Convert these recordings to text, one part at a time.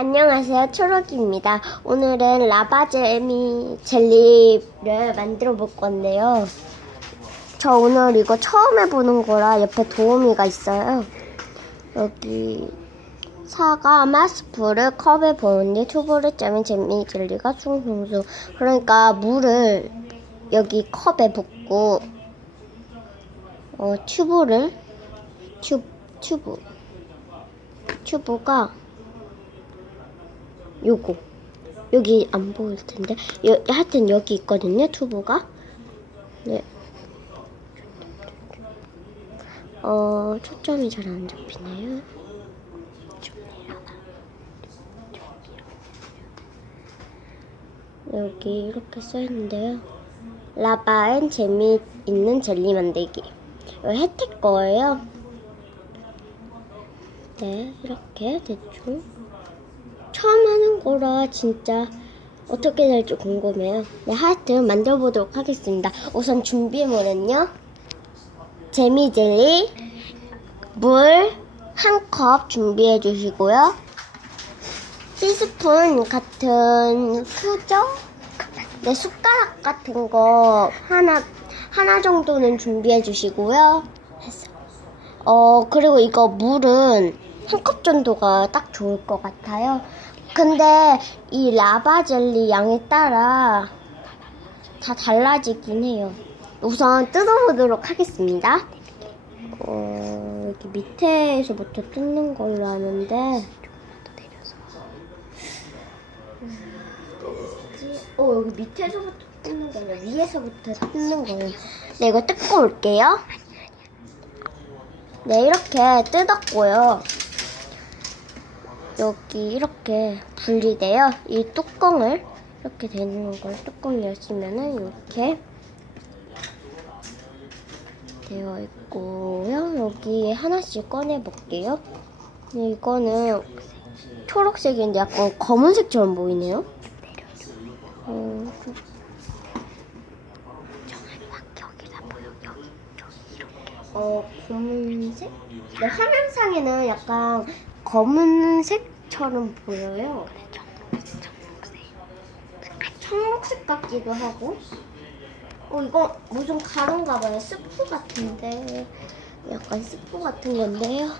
안녕하세요. 초록입니다. 오늘은 라바제미 젤리를 만들어 볼 건데요. 저 오늘 이거 처음 해보는 거라 옆에 도우미가 있어요. 여기 사과 마스프를 컵에 부었는데 튜브를 짜면 젤리 젤리가 숭숭숭 그러니까 물을 여기 컵에 붓고 어 튜브를 튜 튜브 튜브가 요거. 여기 안 보일 텐데. 여, 하여튼 여기 있거든요 튜브가. 네. 어 초점이 잘 안 잡히네요. 여기 이렇게 써 있는데요. 라바엔 재미있는 젤리 만들기. 이거 혜택 거예요. 네 이렇게 대충 처음 하는 거라 진짜 어떻게 될지 궁금해요. 네, 하여튼 만들어보도록 하겠습니다. 우선 준비물은요. 재미젤리, 물 한 컵 준비해 주시고요. 티스푼 같은 수저, 네, 숟가락 같은 거 하나, 하나 정도는 준비해 주시고요. 어, 그리고 이거 물은 한 컵 정도가 딱 좋을 것 같아요. 근데 이 라바 젤리 양에 따라 다 달라지긴 해요. 우선 뜯어보도록 하겠습니다. 어, 여기 밑에서부터 뜯는 걸로 내려서. 어, 여기 밑에서부터 뜯는 게 아니라 위에서부터 뜯는 거예요. 네, 이거 뜯고 올게요. 네, 이렇게 뜯었고요. 여기 이렇게 분리돼요. 이 뚜껑을 이렇게 되는 걸 뚜껑 여시면은 이렇게 되어 있고요. 여기 하나씩 꺼내 볼게요. 이거는 초록색인데 약간 검은색처럼 보이네요. 어, 좀- 어, 검은색? 네, 화면상에는 약간 검은색처럼 보여요. 청록색 같기도 하고. 어, 이거 무슨 가루인가 봐요. 스프 같은데. 약간 스프 같은 건데요.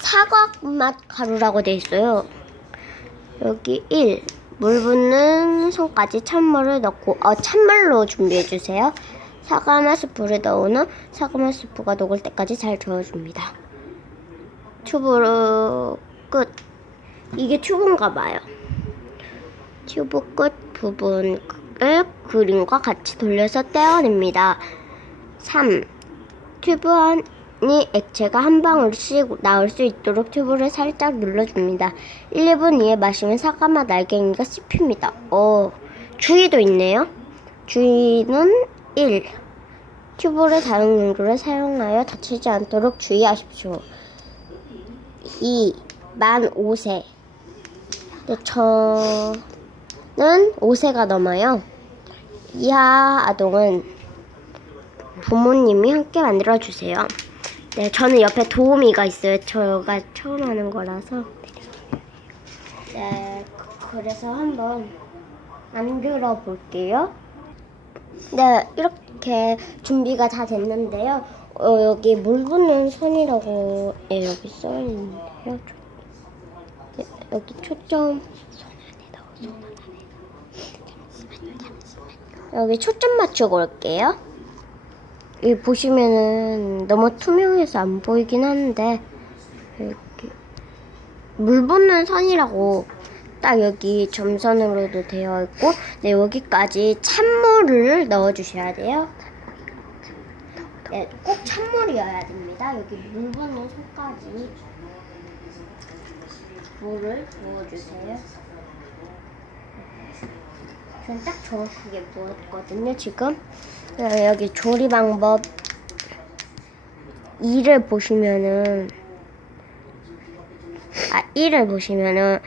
사과 맛 가루라고 돼 있어요. 여기 1. 물 붓는 손까지 찬물을 넣고, 어, 찬물로 준비해주세요. 사과맛 스프를 넣은 후 사과맛 스프가 녹을 때까지 잘 저어줍니다. 튜브로 끝. 이게 튜브인가 봐요. 튜브 끝 부분을 그림과 같이 돌려서 떼어냅니다. 3. 튜브 안이 액체가 한 방울씩 나올 수 있도록 튜브를 살짝 눌러줍니다. 1, 2분 이에 마시면 사과맛 알갱이가 씹힙니다. 어, 주의도 있네요. 주의는 1. 튜브를 다른 용도로 사용하여 다치지 않도록 주의하십시오. 2. 만 5세. 네, 저는 5세가 넘어요. 이하 아동은 부모님이 함께 만들어 주세요. 네, 저는 옆에 도우미가 있어요. 저가 처음 하는 거라서. 네, 그- 그래서 한번 만들어 볼게요. 네, 이렇게 준비가 다 됐는데요. 어, 여기 물 붓는 손이라고 예, 여기 써 있는데요. 네, 여기 초점 손 안에 넣어, 손 안에. 잠시만요. 여기 초점 맞추고 올게요. 여기 보시면은 너무 투명해서 안 보이긴 하는데 이렇게 물 붓는 선이라고 딱 여기 점선으로도 되어 있고 네 여기까지 찬물을 넣어 주셔야 돼요. 네, 꼭 찬물이어야 됩니다. 여기 물 붓는 손까지 물을 부어주세요. 전딱 정확하게 부었거든요, 지금. 네, 여기 조리 방법 2를 보시면은 아 1을 보시면은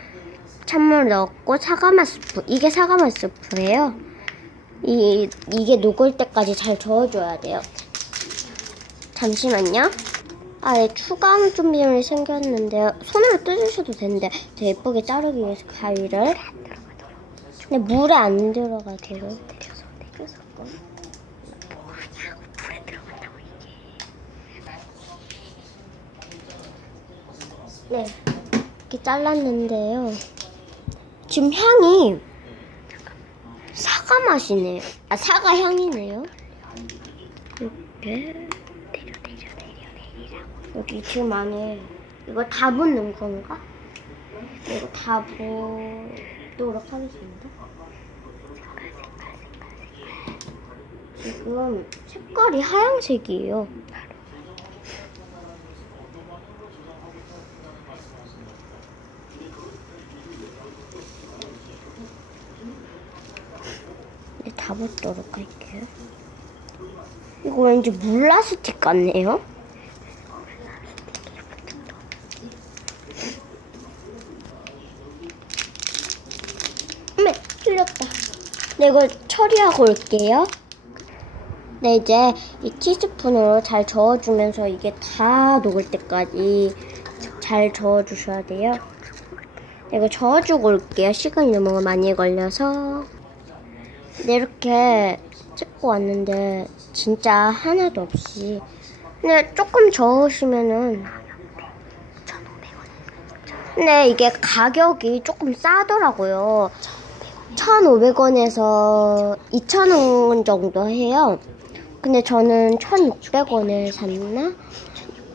찬물 넣고 사과맛 스프 이게 사과맛 스프예요. 이 이게 녹을 때까지 잘 저어줘야 돼요. 잠시만요. 아, 예, 추가하는 준비물이 생겼는데요. 손으로 뜯으셔도 되는데 더 예쁘게 자르기 위해서 가위를. 근데 물에 안 들어가도록. 네, 이렇게 잘랐는데요. 지금 향이 사과 맛이네요. 아, 사과 향이네요. 이렇게. 지금 안에 이거 다 붓는 건가? 이거 다 붓도록 하겠습니다. 지금 색깔이 하얀색이에요. 네, 다 붓도록 할게요. 이거 왠지 물라스틱 같네요. 어메, 틀렸다. 네, 이걸 처리하고 올게요. 네, 이제 이 티스푼으로 잘 저어주면서 이게 다 녹을 때까지 잘 저어주셔야 돼요. 네, 이거 저어주고 올게요. 시간이 너무 많이 걸려서. 네, 이렇게 찍고 왔는데 진짜 하나도 없이 근데 조금 저으시면은 근데 이게 가격이 조금 싸더라고요 1,500원에서 2,000원 정도 해요 근데 저는 1,600원에 샀나?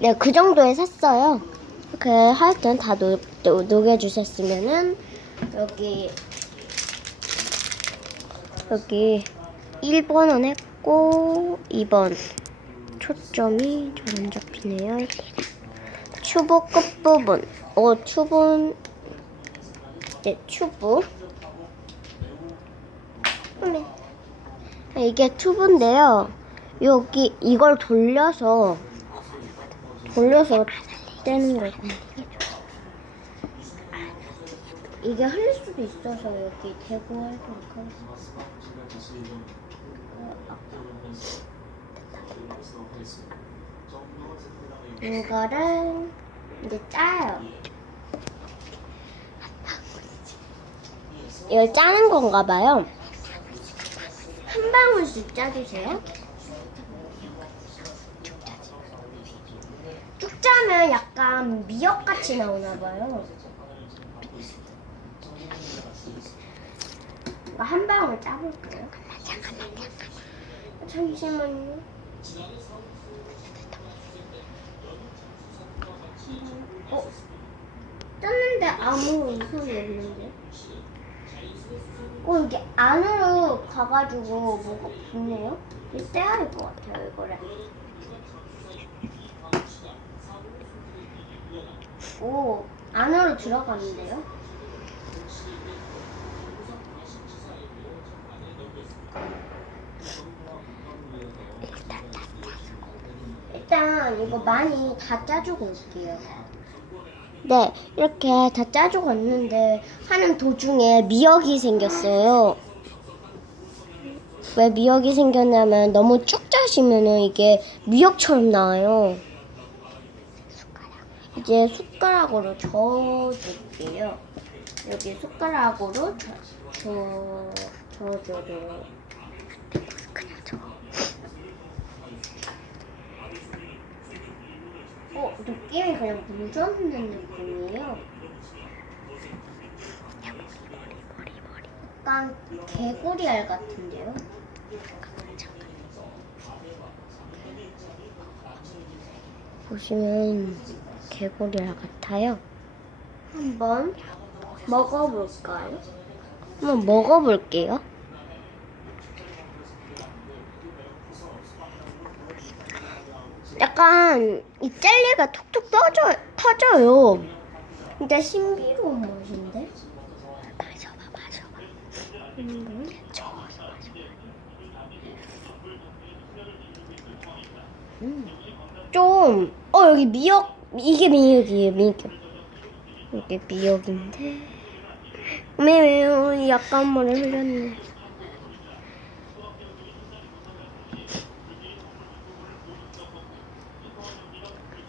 네, 그 정도에 샀어요 이렇게 하여튼 다 녹, 녹, 녹여주셨으면은 여기 여기 1번은 했고 2번 초점이 잘 안 잡히네요. 튜브 끝부분 어 튜브 네 튜브 어메. 이게 튜브인데요. 여기 이걸 돌려서 돌려서 떼는 거거든요. 이게 흘릴 수도 있어서 여기 대고 하도록 하겠습니다. 이거를 이제 짜요. 이걸 짜는 건가 봐요. 한 방울씩 짜주세요. 쭉 짜면 약간 미역같이 나오나 봐요. 이거 한 방울 짜볼게요. 잠시만요. 어? 떴는데 아무 이상이 없는데? 어, 이게 안으로 가가지고 뭐가 붙네요? 이거 떼야 할것 같아요, 이거를. 오, 안으로 들어가는데요? 일단 이거 많이 다 짜주고 올게요. 네, 이렇게 다 짜주고 왔는데 하는 도중에 미역이 생겼어요. 왜 미역이 생겼냐면 너무 쭉 짜시면은 이게 미역처럼 나와요. 이제 숟가락으로 저어줄게요. 여기 숟가락으로 저, 저, 저어줘도 그냥 저어. 어, 느낌이 그냥 물 젖는 느낌이에요. 약간 개구리 알 같은데요? 보시면 개구리 알 같아요. 한번 먹어볼까요? 한번 먹어볼게요. 약간 이 젤리가 톡톡 터져, 터져요. 진짜 신비로운 맛인데? 마셔봐, 마셔봐. 음, 저어서 마셔봐. 음. 좀, 어, 여기 미역, 이게 미역이에요, 미역. 이게 미역인데. 매우 약간 물을 흘렸네.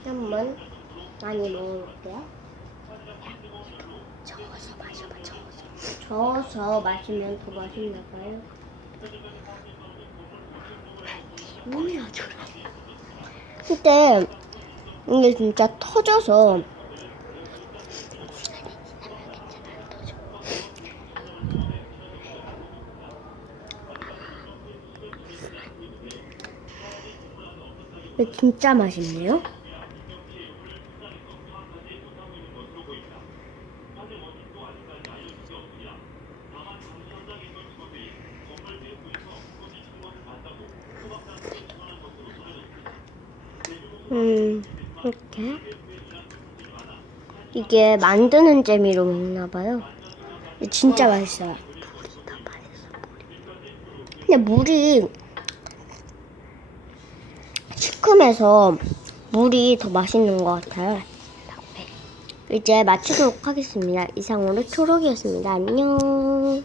한번 많이 먹어볼게요. 저어서 마셔봐, 저어서. 저어서 마시면 더 맛있나 봐요. 음. 근데 이게 진짜 터져서 진짜 맛있네요. 음, 이렇게. 이게 만드는 재미로 먹나봐요. 진짜 맛있어요. 근데 물이 시큼해서 물이 더 맛있는 것 같아요. 이제 마치도록 하겠습니다. 이상으로 초록이었습니다. 안녕.